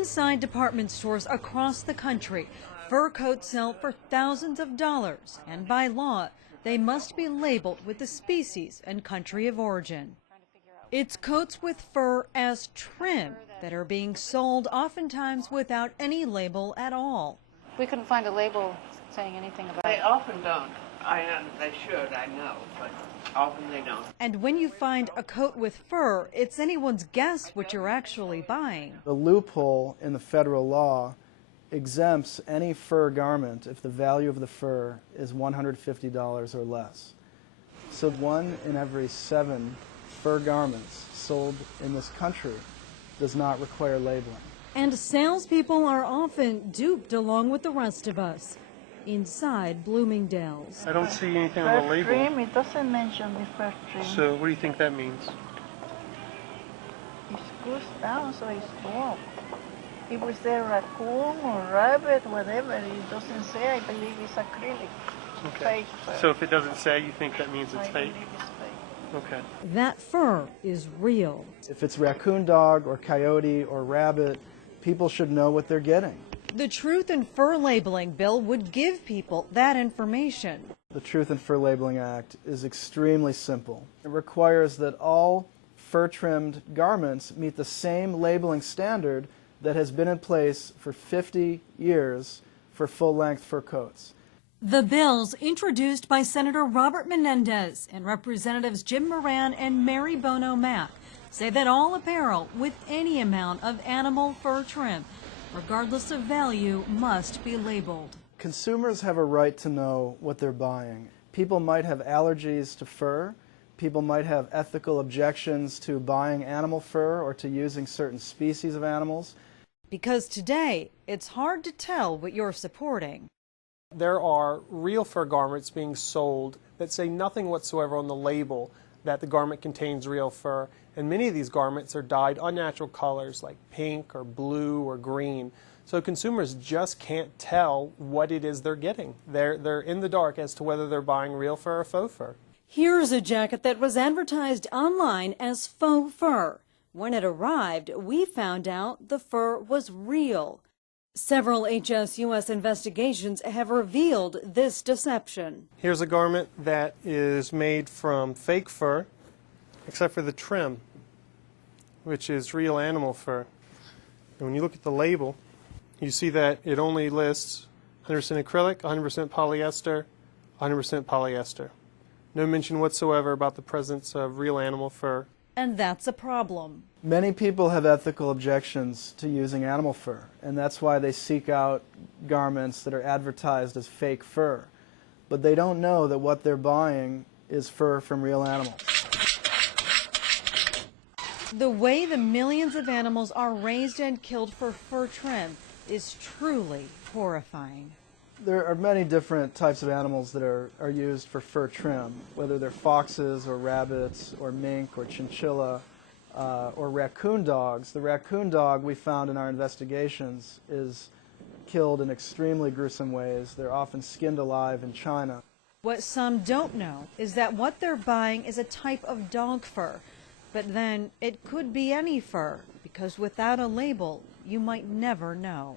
Inside department stores across the country, fur coats sell for thousands of dollars, and by law, they must be labeled with the species and country of origin. It's coats with fur as trim that are being sold oftentimes without any label at all. We couldn't find a label saying anything about it. They often don't. They should, I know, but often they don't. And when you find a coat with fur, it's anyone's guess what you're actually buying. The loophole in the federal law exempts any fur garment if the value of the fur is $150 or less. So 1 in every 7 fur garments sold in this country does not require labeling. And salespeople are often duped along with the rest of us. Inside Bloomingdale's. I don't see anything on the label. Trim, it doesn't mention the fur trim. So what do you think that means? It goes down, so it's warm. If it's a raccoon or rabbit, whatever, it doesn't say. I believe it's acrylic. Okay. Fake fur. So if it doesn't say, you think that means it's I fake? believe it's fake. Okay. That fur is real. If it's raccoon dog or coyote or rabbit, people should know what they're getting. The Truth in Fur Labeling bill would give people that information. The Truth in Fur Labeling Act is extremely simple. It requires that all fur-trimmed garments meet the same labeling standard that has been in place for 50 years for full-length fur coats. The bills, introduced by Senator Robert Menendez and Representatives Jim Moran and Mary Bono Mack, say that all apparel with any amount of animal fur trim, regardless of value, must be labeled. Consumers have a right to know what they're buying. People might have allergies to fur. People might have ethical objections to buying animal fur or to using certain species of animals. Because today, it's hard to tell what you're supporting. There are real fur garments being sold that say nothing whatsoever on the label that the garment contains real fur, and many of these garments are dyed unnatural colors like pink or blue or green. So consumers just can't tell what it is they're getting. They're in the dark as to whether they're buying real fur or faux fur. Here's a jacket that was advertised online as faux fur. When it arrived, we found out the fur was real. Several HSUS investigations have revealed this deception. Here's a garment that is made from fake fur, except for the trim, which is real animal fur. And when you look at the label, you see that it only lists 100% acrylic, 100% polyester, 100% polyester. No mention whatsoever about the presence of real animal fur. And that's a problem. Many people have ethical objections to using animal fur, and that's why they seek out garments that are advertised as fake fur. But they don't know that what they're buying is fur from real animals. The way the millions of animals are raised and killed for fur trim is truly horrifying. There are many different types of animals that are used for fur trim, whether they're foxes or rabbits or mink or chinchilla or raccoon dogs. The raccoon dog we found in our investigations is killed in extremely gruesome ways. They're often skinned alive in China. What some don't know is that what they're buying is a type of dog fur, but then it could be any fur, because without a label, you might never know.